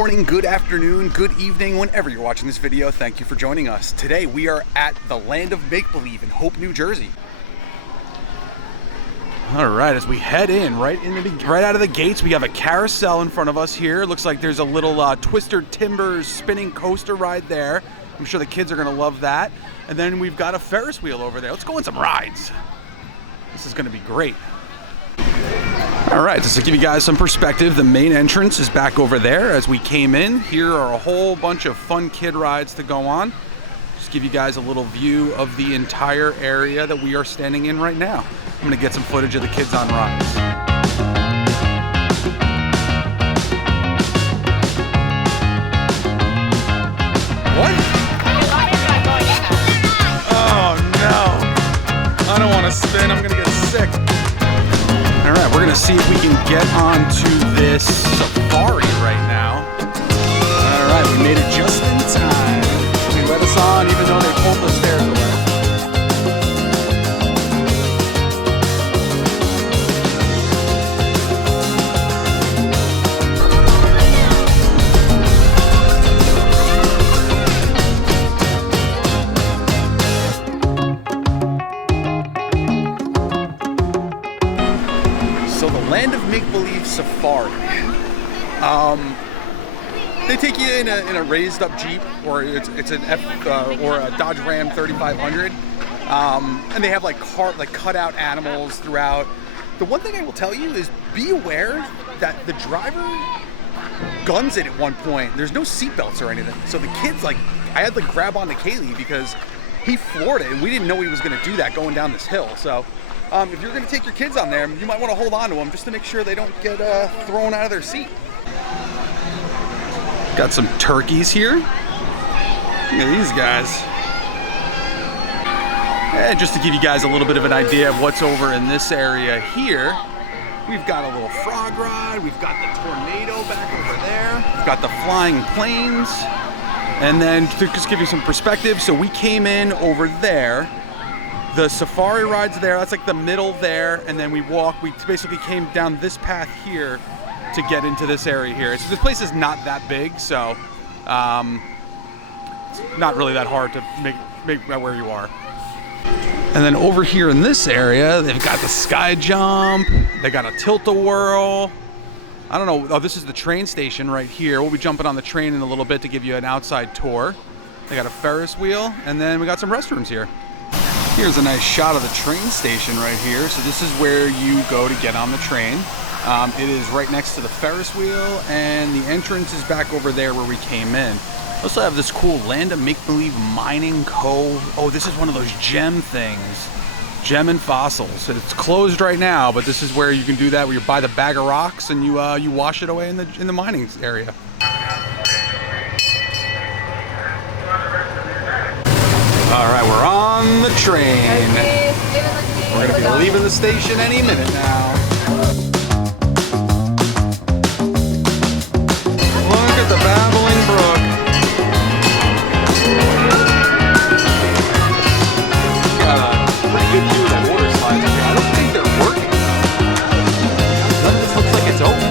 morning, good afternoon, good evening, whenever you're watching this video. Thank you for joining us. Today we are at the Land of Make-Believe in Hope, New Jersey. All right, as we head in, right out of the gates, we have a carousel in front of us here. Looks like there's a little Twister Timbers spinning coaster ride there. I'm sure the kids are gonna love that. And then we've got a Ferris wheel over there. Let's go on some rides. This is gonna be great. All right, just to give you guys some perspective, the main entrance is back over there. As we came in, here are a whole bunch of fun kid rides to go on. Just give you guys a little view of the entire area that we are standing in right now. I'm gonna get some footage of the kids on rides. What? Oh no, I don't wanna spin, I'm gonna get sick. All right, we're gonna see if we can get onto this safari right now. All right, we made it just in time. They let us on even though they pulled the stairs away. So the Land of Make-Believe Safari. They take you in a raised up Jeep, or it's an or a Dodge Ram 3500, and they have like cut out animals throughout. The one thing I will tell you is be aware that the driver guns it at one point. There's no seatbelts or anything, so the kids I had to grab onto Kaylee because he floored it, and we didn't know he was going to do that going down this hill. So. If you're going to take your kids on there, you might want to hold on to them just to make sure they don't get thrown out of their seat. Got some turkeys here. Look at these guys. And just to give you guys a little bit of an idea of what's over in this area here, we've got a little frog ride. We've got the tornado back over there. We've got the flying planes. And then to just give you some perspective, so we came in over there. The safari ride's there, that's like the middle there, and then we basically came down this path here to get into this area here. So this place is not that big, so it's not really that hard to make where you are. And then over here in this area, they've got the sky jump, they got a tilt-a-whirl. I don't know, oh, this is the train station right here. We'll be jumping on the train in a little bit to give you an outside tour. They got a Ferris wheel, and then we got some restrooms here. Here's a nice shot of the train station right here. So this is where you go to get on the train. It is right next to the Ferris wheel, and the entrance is back over there where we came in. We also have this cool Land of Make-Believe Mining Cove. Oh, this is one of those gem things. Gem and fossils. It's closed right now, but this is where you can do that, where you buy the bag of rocks and you wash it away in the mining area. All right, we're on the train. We're gonna be leaving the station any minute now. Look at the babbling brook. Got a pretty good view of the water slides here. I don't think they're working though. None of this looks like it's open.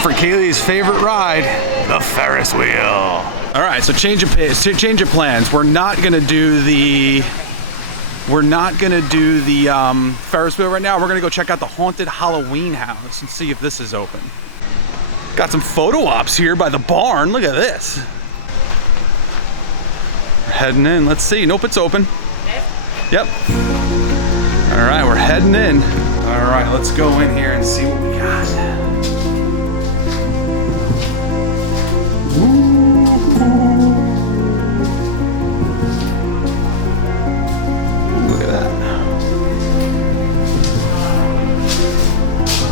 For Kaylee's favorite ride, the Ferris wheel. All right, so change of plans. We're not gonna do the Ferris wheel right now. We're gonna go check out the haunted Halloween house and see if this is open. Got some photo ops here by the barn. Look at this. We're heading in. Let's see. Nope, it's open. Yep. All right, we're heading in. All right, let's go in here and see what we got.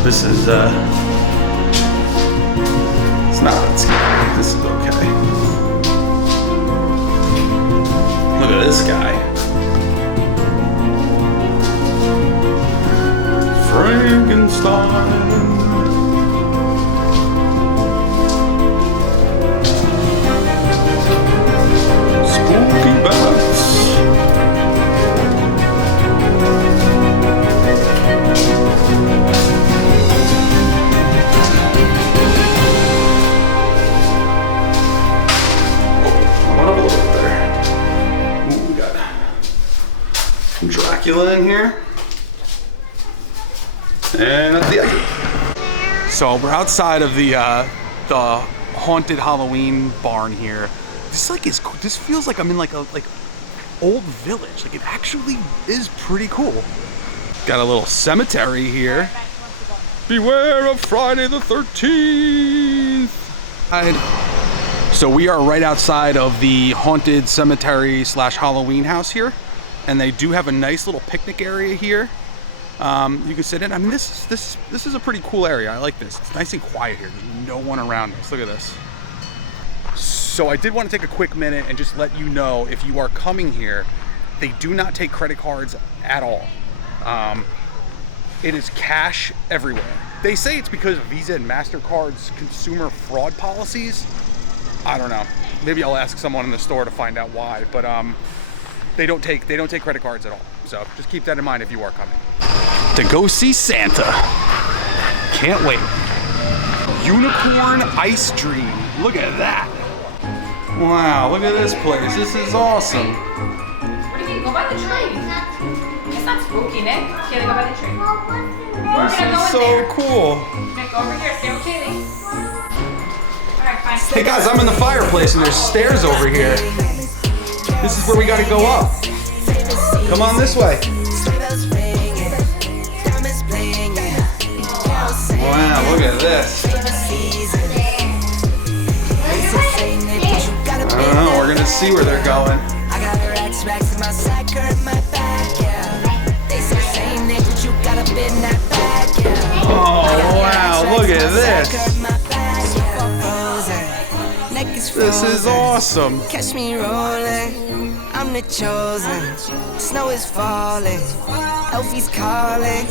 This is, it's not that scary. This is okay. at this guy. Frankenstein. Spooky bats. Dracula in here, and that's the exit. So we're outside of the haunted Halloween barn here. This feels like I'm in like old village. Like it actually is pretty cool. Got a little cemetery here. Beware of Friday the 13th. So we are right outside of the haunted cemetery / Halloween house here. And they do have a nice little picnic area here. You can sit in. I mean, this is a pretty cool area. I like this. It's nice and quiet here. There's no one around us. Look at this. So I did want to take a quick minute and just let you know, if you are coming here, they do not take credit cards at all. It is cash everywhere. They say it's because of Visa and MasterCard's consumer fraud policies. I don't know. Maybe I'll ask someone in the store to find out why. But they don't take credit cards at all. So just keep that in mind if you are coming. To go see Santa. Can't wait. Unicorn Ice Dream. Look at that. Wow, look at this place. This is awesome. What do you mean? Go by the tree. It's not spooky, Nick. Kaylee, go by the tree. This is so cool. Nick, go over here. Stay with Kaylee. All right, fine. Hey guys, I'm in the fireplace and there's stairs over here. This is where we gotta go up. Come on this way. Wow, look at this. I don't know, we're gonna see where they're going. Oh wow, look at this. This is awesome. Catch me rolling, I'm the chosen. Snow is falling, Elfie's calling.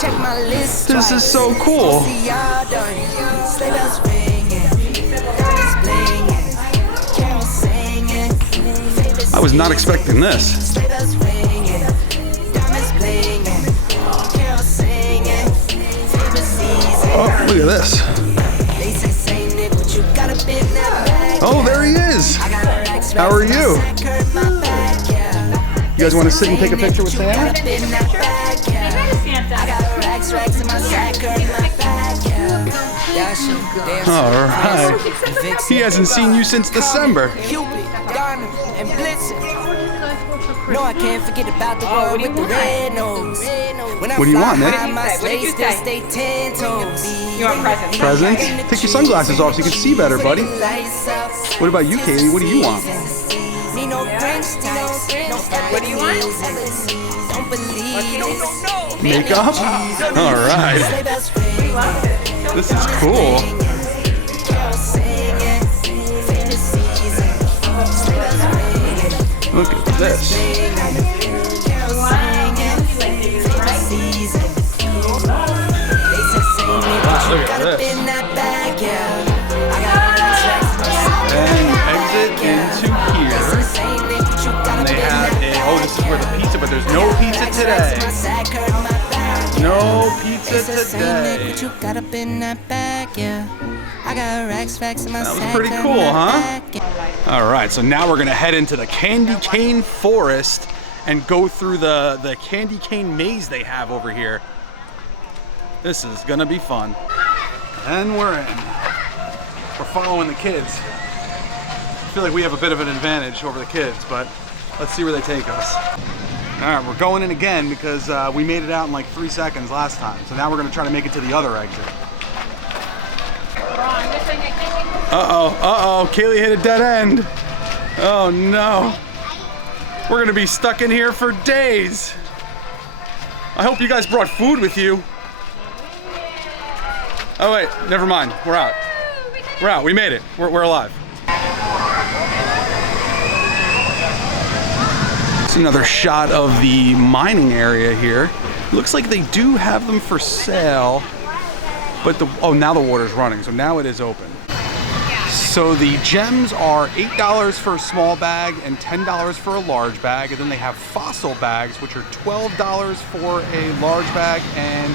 Check my list. This is so cool. Sleigh bells ringing, diamonds blinging, carols singing. I was not expecting this. Sleigh bells ringing, diamonds blinging, carols singing. Favorite season. Oh, look at this. They say Saint Nick, but you gotta be that bag. Oh, there he is. How are you? You guys want to sit and take a picture with Santa? All right. He hasn't seen you since December. No, I can't forget about the world with the red nose. What do you want, Nick? You want presents? Presents? Take your sunglasses off so you can see better, buddy. What about you, Kaylee? What do you want? What do you want? Makeup? All right. This is cool. Look at this. Look at this. And exit into here. And they have oh, this is where the pizza, but there's no pizza today. No pizza today. That was pretty cool, huh? All right, so now we're gonna head into the candy cane forest and go through the candy cane maze they have over here. This is gonna be fun. And we're in. We're following the kids. I feel like we have a bit of an advantage over the kids, but let's see where they take us. All right, we're going in again because we made it out in like 3 seconds last time. So now we're gonna try to make it to the other exit. Uh-oh, Kaylee hit a dead end. Oh no. We're gonna be stuck in here for days. I hope you guys brought food with you. Oh wait, never mind, we're out. We're out, we made it, we're alive. It's another shot of the mining area here. Looks like they do have them for sale, but oh, now the water's running, so now it is open. So the gems are $8 for a small bag and $10 for a large bag, and then they have fossil bags, which are $12 for a large bag and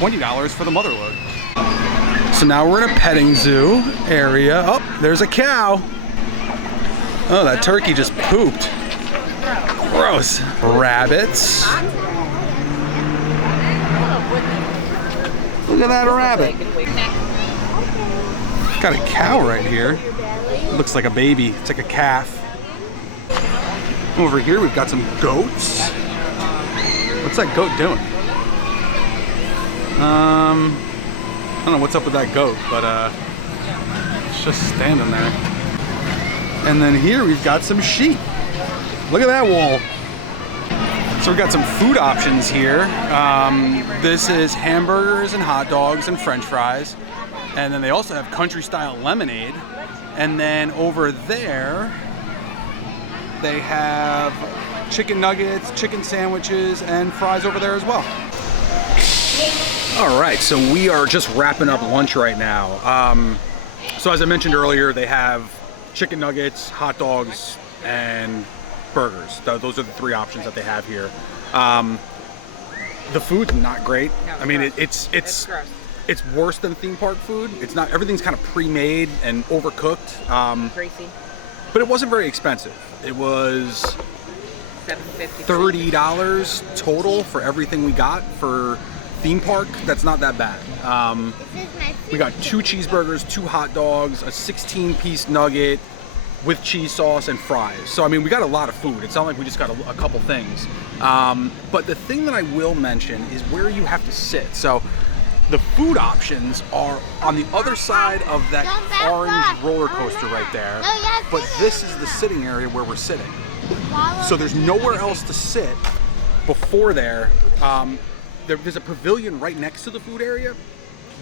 $20 for the mother load. So now we're in a petting zoo area. Oh, there's a cow. Oh, that turkey just pooped. Gross. Rabbits. Look at that rabbit. Got a cow right here. Looks like a baby. It's like a calf. Over here we've got some goats. What's that goat doing? I don't know what's up with that goat, but it's just standing there. And then here we've got some sheep. Look at that wool. So we've got some food options here. This is hamburgers and hot dogs and French fries. And then they also have country style lemonade. And then over there, they have chicken nuggets, chicken sandwiches, and fries over there as well. All right, so we are just wrapping up lunch right now. So as I mentioned earlier, they have chicken nuggets, hot dogs, and burgers. Those are the three options that they have here. The food's not great. No, I mean, it's gross. It's worse than theme park food. It's not, everything's kind of pre-made and overcooked. Greasy. But it wasn't very expensive. It was $30 total for everything we got for theme park. That's not that bad. We got 2 cheeseburgers, 2 hot dogs, a 16-piece nugget with cheese sauce and fries. So I mean, we got a lot of food. It's not like we just got a couple things. But the thing that I will mention is where you have to sit. So the food options are on the other side of that orange roller coaster right there. But this is the sitting area where we're sitting. So there's nowhere else to sit before there. There's a pavilion right next to the food area,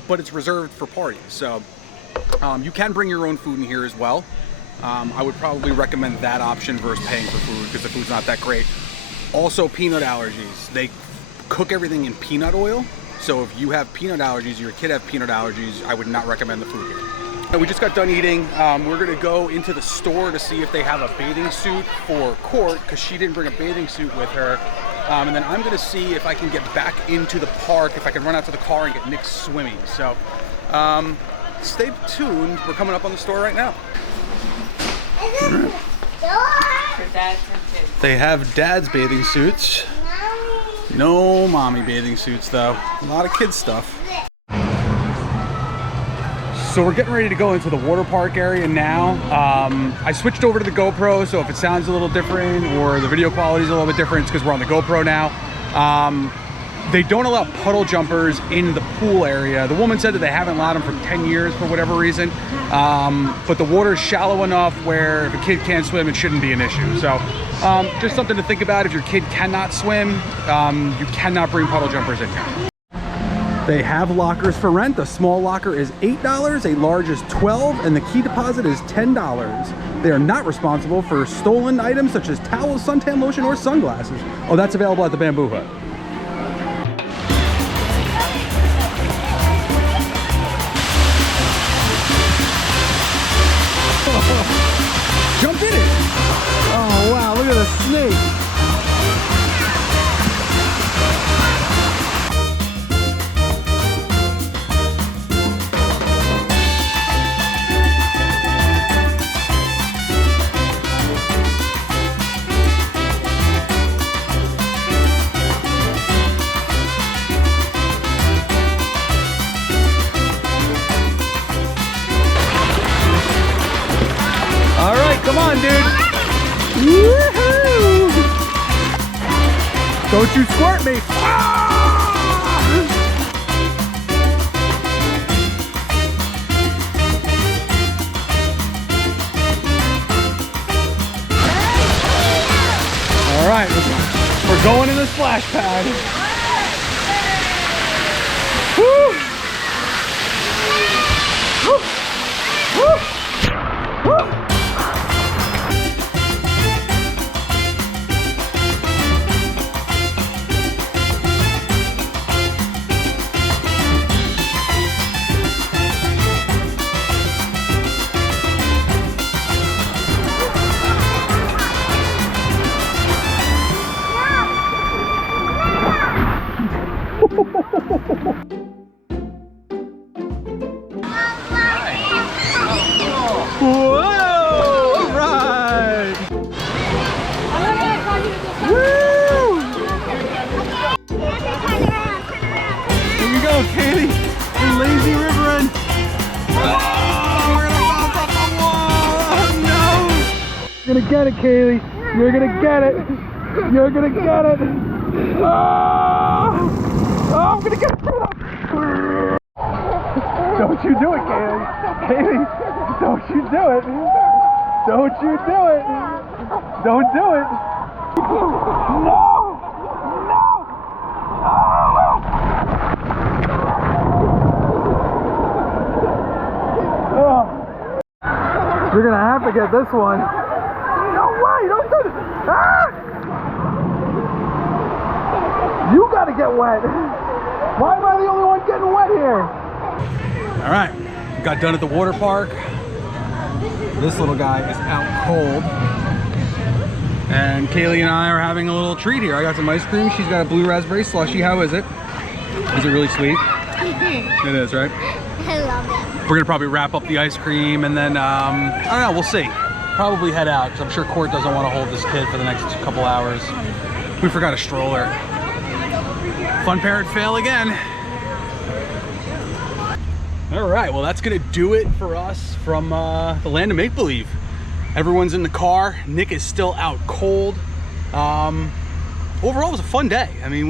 but it's reserved for parties. So you can bring your own food in here as well. I would probably recommend that option versus paying for food because the food's not that great. Also, peanut allergies. They cook everything in peanut oil. So if you have peanut allergies, or your kid have peanut allergies, I would not recommend the food here. We just got done eating. We're gonna go into the store to see if they have a bathing suit for Court because she didn't bring a bathing suit with her. And then I'm gonna see if I can get back into the park, if I can run out to the car and get Nick swimming. So stay tuned. We're coming up on the store right now. They have dad's bathing suits. No mommy bathing suits though. A lot of kids stuff. So we're getting ready to go into the water park area now. I switched over to the GoPro, so if it sounds a little different or the video quality is a little bit different, it's because we're on the GoPro now. They don't allow puddle jumpers in the pool area. The woman said that they haven't allowed them for 10 years for whatever reason. But the water is shallow enough where if a kid can't swim, it shouldn't be an issue. So just something to think about. If your kid cannot swim, you cannot bring puddle jumpers in here. They have lockers for rent. The small locker is $8, a large is $12, and the key deposit is $10. They are not responsible for stolen items such as towels, suntan lotion, or sunglasses. Oh, that's available at the Bamboo Hut. Jumped in it! Oh wow, look at the snake! Come on, dude. Woohoo! Don't you squirt me. All right, we're going in the splash pad. Woo! Woo! Woo! Whoa! All right! Woo! Here we go, Katie. The lazy river run. Oh, we're gonna bounce off the wall. Oh no! You're gonna get it, Kaylee. You're gonna get it. You're gonna get it. Oh! Oh, I'm gonna get it. Don't you do it, Kaylee. Kaylee, don't you do it. Don't you do it. Don't do it. No! No! Oh. You're gonna have to get this one. No way! Don't do it! Ah! You gotta get wet. Why am I the only one getting wet here? All right, got done at the water park. This little guy is out cold. And Kaylee and I are having a little treat here. I got some ice cream. She's got a blue raspberry slushy. How is it? Is it really sweet? It is, right? I love it. We're gonna probably wrap up the ice cream and then, I don't know, we'll see. Probably head out, because I'm sure Court doesn't want to hold this kid for the next couple hours. We forgot a stroller. Fun parent fail again. All right, well that's gonna do it for us from the land of make-believe. Everyone's in the car. Nick is still out cold. Overall, it was a fun day. I mean,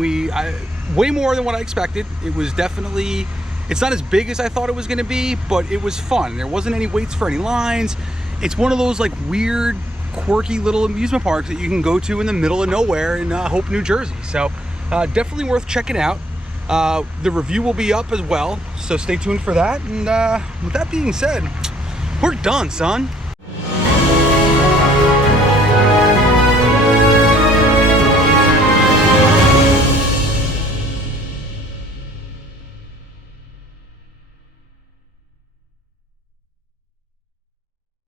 way more than what I expected. It was definitely, it's not as big as I thought it was gonna be, but it was fun. There wasn't any waits for any lines. It's one of those like weird, quirky little amusement parks that you can go to in the middle of nowhere in Hope, New Jersey. So definitely worth checking out. The review will be up as well, so stay tuned for that. And with that being said, we're done, son.